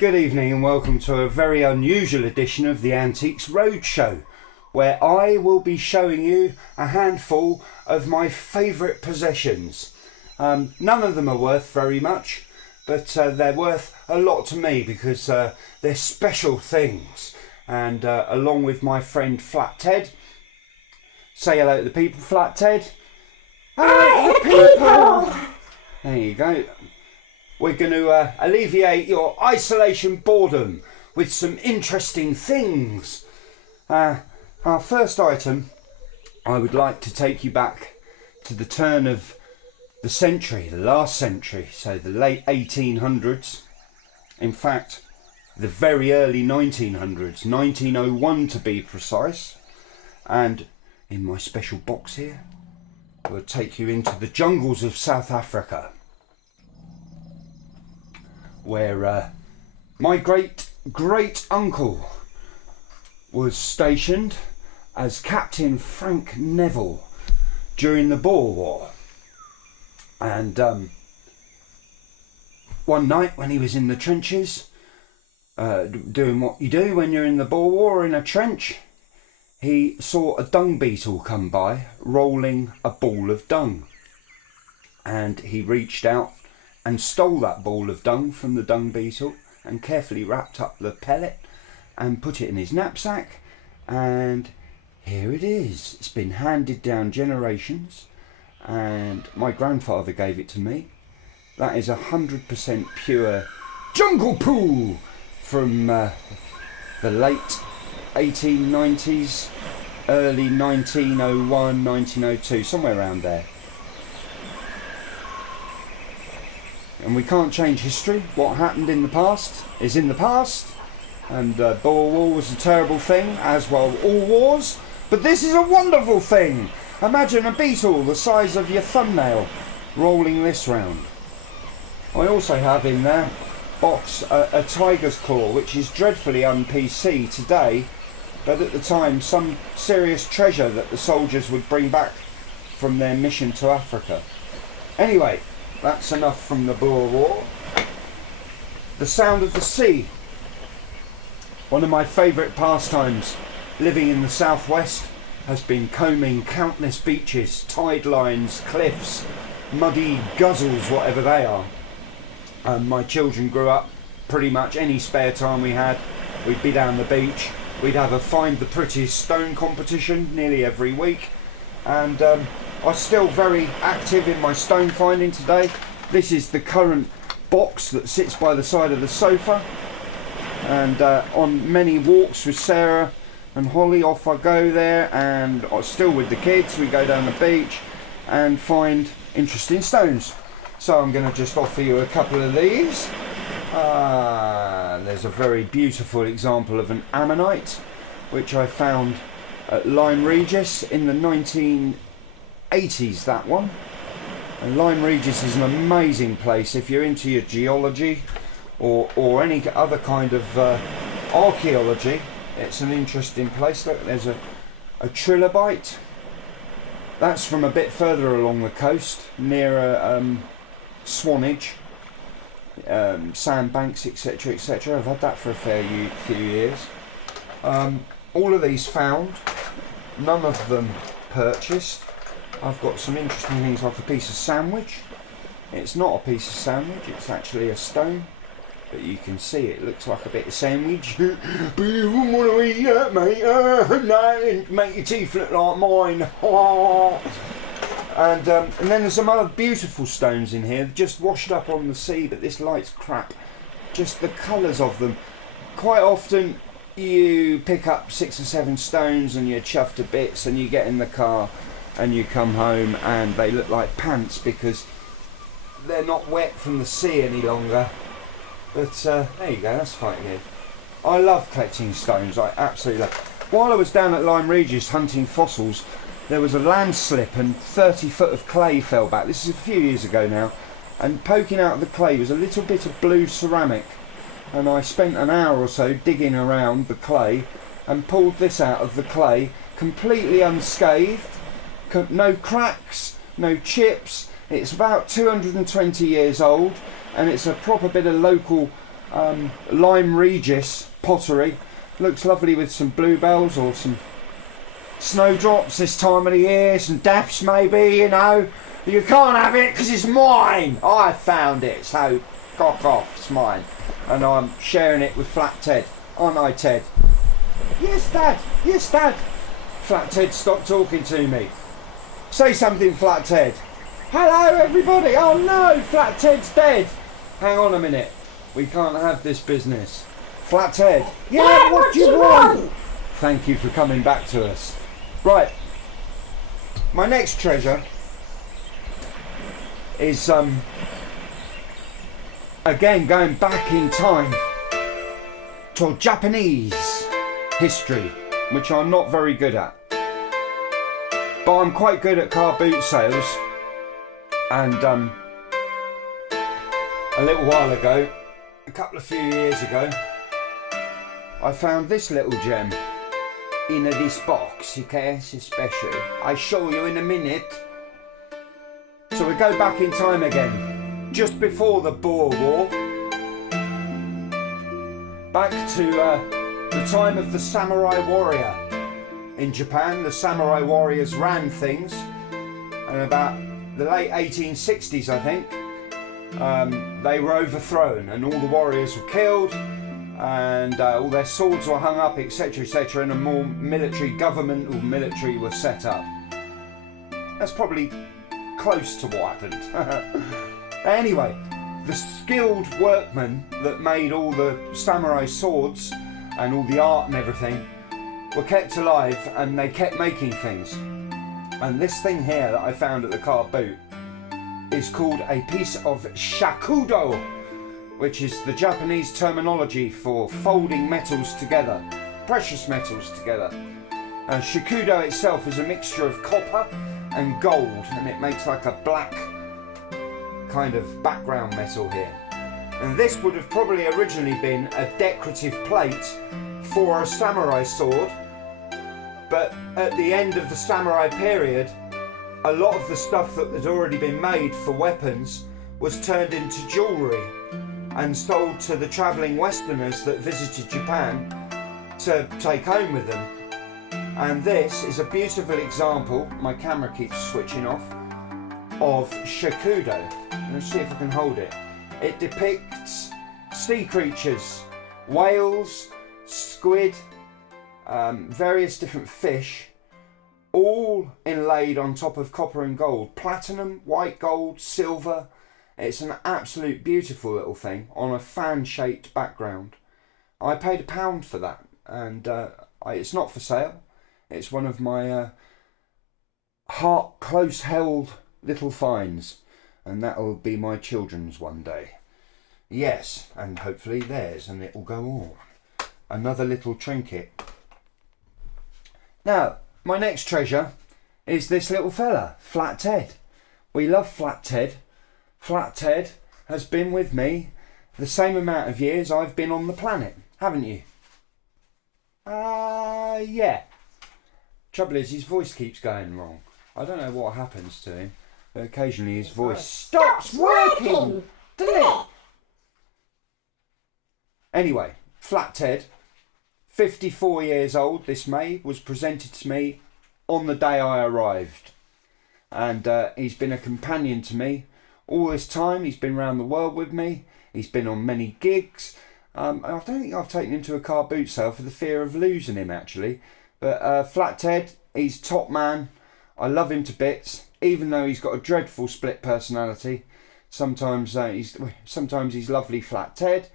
Good evening and welcome to a very unusual edition of the Antiques Roadshow, where I will be showing you a handful of my favourite possessions. None of them are worth very much, but they're worth a lot to me because they're special things. And along with my friend Flat Ted, say hello to the people, Flat Ted. Hello to the people! There you go. We're going to alleviate your isolation boredom with some interesting things. Our first item, I would like to take you back to the turn of the century, the last century, so the late 1800s. In fact, the very early 1900s, 1901 to be precise. And in my special box here, we'll take you into the jungles of South Africa, where my great uncle was stationed as Captain Frank Neville during the Boer War. And one night when he was in the trenches, doing what you do when you're in the Boer War in a trench, he saw a dung beetle come by rolling a ball of dung, and he reached out and stole that ball of dung from the dung beetle and carefully wrapped up the pellet and put it in his knapsack, and here it is. It's been handed down generations, and my grandfather gave it to me. That is 100% pure jungle poo from the late 1890s, early 1901, 1902, somewhere around there. And we can't change history. What happened in the past is in the past, and Boer War was a terrible thing, as well all wars, but this is a wonderful thing. Imagine a beetle the size of your thumbnail rolling this round. I also have in there box a tiger's claw, which is dreadfully un-PC today, but at the time some serious treasure that the soldiers would bring back from their mission to Africa. Anyway, that's enough from the Boer War. The sound of the sea. One of my favourite pastimes living in the southwest has been combing countless beaches, tide lines, cliffs, muddy guzzles, whatever they are. My children grew up pretty much any spare time we had, we'd be down the beach. We'd have a Find the Prettiest Stone competition nearly every week, and I'm still very active in my stone finding today. This is the current box that sits by the side of the sofa, and on many walks with Sarah and Holly, off I go there, and still with the kids, we go down the beach and find interesting stones. So I'm going to just offer you a couple of these. There's a very beautiful example of an ammonite, which I found at Lyme Regis in the 1980s, that one. And Lyme Regis is an amazing place if you're into your geology or any other kind of archaeology. It's an interesting place. Look, there's a trilobite. That's from a bit further along the coast, near Swanage, sandbanks, etc, etc. I've had that for a few years. All of these found, none of them purchased. I've got some interesting things like a piece of sandwich. It's not a piece of sandwich, it's actually a stone, but you can see it looks like a bit of sandwich. But you wouldn't want to eat that, mate. No, make your teeth look like mine. And then there's some other beautiful stones in here, just washed up on the sea, but this light's crap. Just the colours of them. Quite often you pick up 6 or 7 stones and you're chuffed to bits, and you get in the car and you come home and they look like pants because they're not wet from the sea any longer. But there you go, that's quite good. I love collecting stones, I absolutely love. While I was down at Lyme Regis hunting fossils, there was a landslip and 30 foot of clay fell back. This is a few years ago now, and poking out of the clay was a little bit of blue ceramic, and I spent an hour or so digging around the clay and pulled this out of the clay completely unscathed, no cracks, no chips. It's about 220 years old, and it's a proper bit of local lime regis pottery. Looks lovely with some bluebells or some snowdrops this time of the year, some daffs maybe, you know. You can't have it because it's mine. I found it, so cock off, it's mine. And I'm sharing it with Flat Ted, aren't I, Ted? Yes, Dad, yes, Dad. Flat Ted, stop talking to me. Say something, Flat Ted. Hello, everybody. Oh no, Flat Ted's dead. Hang on a minute. We can't have this business. Flat Ted. Yeah, what do you want? Thank you for coming back to us. Right. My next treasure is again going back in time to Japanese history, which I'm not very good at. But I'm quite good at car boot sales. And a little while ago, a few years ago, I found this little gem in this box, okay? It's special. I show you in a minute. So we go back in time again, just before the Boer War, back to the time of the samurai warrior in Japan. The samurai warriors ran things, and about the late 1860s, I think, they were overthrown and all the warriors were killed, and all their swords were hung up, etc, etc, and a more military government or military was set up. That's probably close to what happened. Anyway, the skilled workmen that made all the samurai swords and all the art and everything were kept alive, and they kept making things. And this thing here that I found at the car boot is called a piece of shakudo, which is the Japanese terminology for folding metals together, precious metals together. Shakudo itself is a mixture of copper and gold, and it makes like a black kind of background metal here. And this would have probably originally been a decorative plate for a samurai sword, but at the end of the samurai period, a lot of the stuff that had already been made for weapons was turned into jewellery and sold to the travelling Westerners that visited Japan to take home with them. And this is a beautiful example, my camera keeps switching off, of shakudo. Let's see if I can hold it. It depicts sea creatures, whales, squid, various different fish, all inlaid on top of copper and gold. Platinum, white gold, silver. It's an absolute beautiful little thing on a fan-shaped background. I paid £1 for that, and it's not for sale. It's one of my heart close-held little finds, and that'll be my children's one day. Yes, and hopefully theirs, and it will go on. Another little trinket. Now, my next treasure is this little fella, Flat Ted. We love Flat Ted. Flat Ted has been with me the same amount of years I've been on the planet, haven't you? Yeah. Trouble is, his voice keeps going wrong. I don't know what happens to him, but occasionally his voice stops working. Doesn't it? Anyway, Flat Ted, 54 years old this May, was presented to me on the day I arrived. And he's been a companion to me all this time. He's been around the world with me. He's been on many gigs. I don't think I've taken him to a car boot sale for the fear of losing him, actually. But Flat Ted, he's top man. I love him to bits, even though he's got a dreadful split personality. Sometimes he's lovely Flat Ted,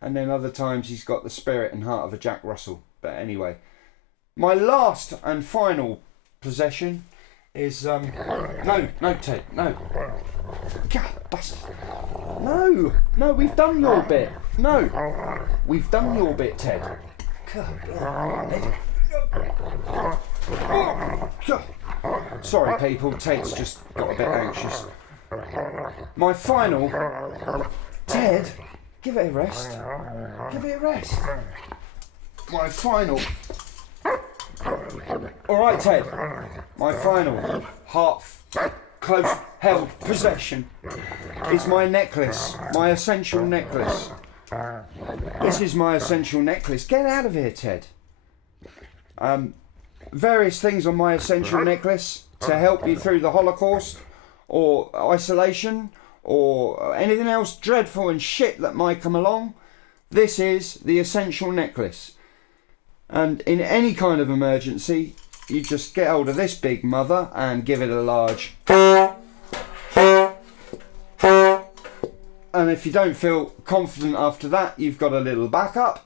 and then other times he's got the spirit and heart of a Jack Russell. But anyway, my last and final possession is no, Ted, no. No, we've done your bit. No, we've done your bit, Ted. Sorry, people. Ted's just got a bit anxious. My final. Ted, give it a rest. Give it a rest. My final. All right, Ted. My final close held possession is my necklace, my essential necklace. This is my essential necklace. Get out of here, Ted. Various things on my essential necklace to help you through the Holocaust or isolation or anything else dreadful and shit that might come along. This is the essential necklace. And in any kind of emergency, you just get hold of this big mother and give it a large. And if you don't feel confident after that, you've got a little backup.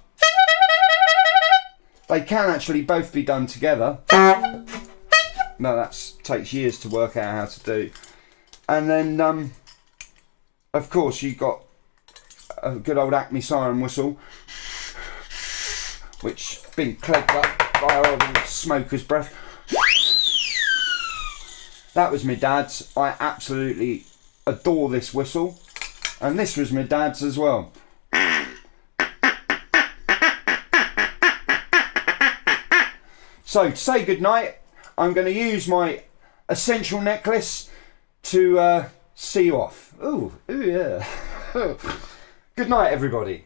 They can actually both be done together. No, that takes years to work out how to do. And then, of course, you've got a good old Acme siren whistle, which has been clogged up by our old smoker's breath. That was my dad's. I absolutely adore this whistle. And this was my dad's as well. So, to say goodnight, I'm going to use my essential necklace to see you off. Ooh, yeah. Good night, everybody.